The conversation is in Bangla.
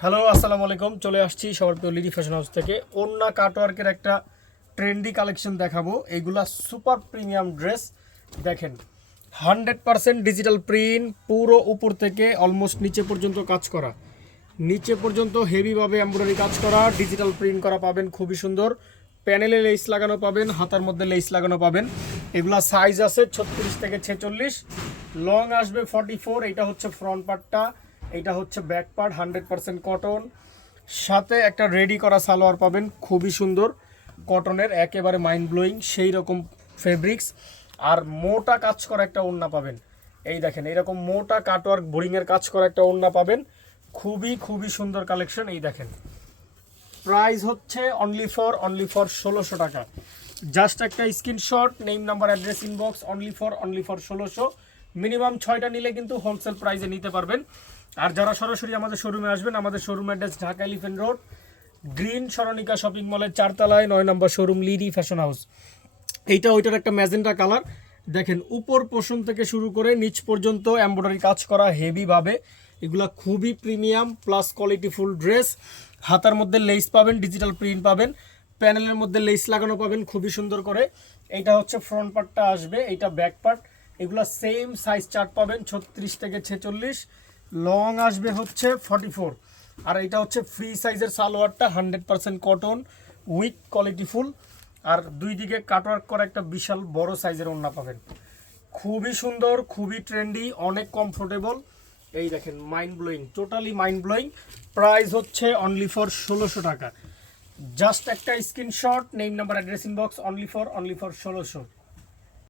হ্যালো, আসসালামু আলাইকুম। চলে আসছি সবার প্রিয় লিডি ফ্যাশন হাউস থেকে ওন্না কাটওয়ার্কের একটা ট্রেন্ডি কালেকশন দেখাবো। এইগুলা সুপার প্রিমিয়াম ড্রেস। দেখেন, 100% ডিজিটাল প্রিন্ট, পুরো উপর থেকে অলমোস্ট নিচে পর্যন্ত কাজ করা, নিচে পর্যন্ত হেভিভাবে এমব্রয়ডারি কাজ করা, ডিজিটাল প্রিন্ট করা পাবেন। খুবই সুন্দর। প্যানেলে লেস লাগানো পাবেন, হাতার মধ্যে লেস লাগানো পাবেন। এগুলা সাইজ আছে 36 থেকে 46, লং আসবে 44। এটা হচ্ছে ফ্রন্ট পার্টটা, এটা হচ্ছে ব্যাক পার্ট। 100% কটন, সাথে একটা রেডি করা সালোয়ার পাবেন। খুবই সুন্দর কটনের, একেবারে মাইন্ড ব্লোয়িং সেই রকম ফেব্রিক্স। আর মোটা কাজ করা একটা ওড়না পাবেন। এই দেখেন, এরকম মোটা কাটওয়ার্ক বোরিংয়ের কাজ করা একটা ওড়না পাবেন। খুবই খুবই সুন্দর কালেকশন। এই দেখেন, প্রাইস হচ্ছে অনলি ফর 1600 টাকা। জাস্ট একটা screenshot, name number address inbox, only for 1600। Minimum 6টা নিলে কিন্তু হোলসেল প্রাইসে নিতে পারবেন। আর যারা সরাসরি আমাদের শোরুমে আসবেন, আমাদের showroom address Dhaka elephant road, green Sarnika shopping মলের 4তলায় 9 নম্বর শোরুম, লিডি ফ্যাশন হাউস। এইটা ওইটার একটা ম্যাজেন্টা কালার। দেখেন, উপর পোর্শন থেকে শুরু করে নিচ পর্যন্ত এমব্রয়ডারি কাজ করা হেভিভাবে। এগুলা খুবই প্রিমিয়াম প্লাস কোয়ালিটিফুল ড্রেস। হাতার মধ্যে লেস পাবেন, ডিজিটাল প্রিন্ট পাবেন, প্যানেলের মধ্যে লেস লাগানো পাবেন খুবই সুন্দর করে। এইটা হচ্ছে ফ্রন্ট পার্টটা আসবে, এইটা ব্যাক পার্ট। এগুলা সেম সাইজ চার্ট পাবেন 36 থেকে 46, লং আসবে হচ্ছে 44। আর এটা হচ্ছে ফ্রি সাইজের সালোয়ারটা, 100% কটন উইথ কোয়ালিটিফুল। আর দুই দিকে কাটওয়ার্ক করা একটা বিশাল বড় সাইজের ওড়না পাবেন। খুবই সুন্দর, খুবই ট্রেন্ডি, অনেক কমফোর্টেবল। এই দেখেন, mind blowing, totally mind blowing. Price হচ্ছে অনলি ফর 1600 টাকা। জাস্ট একটা screenshot, name number address inbox, only for 1600।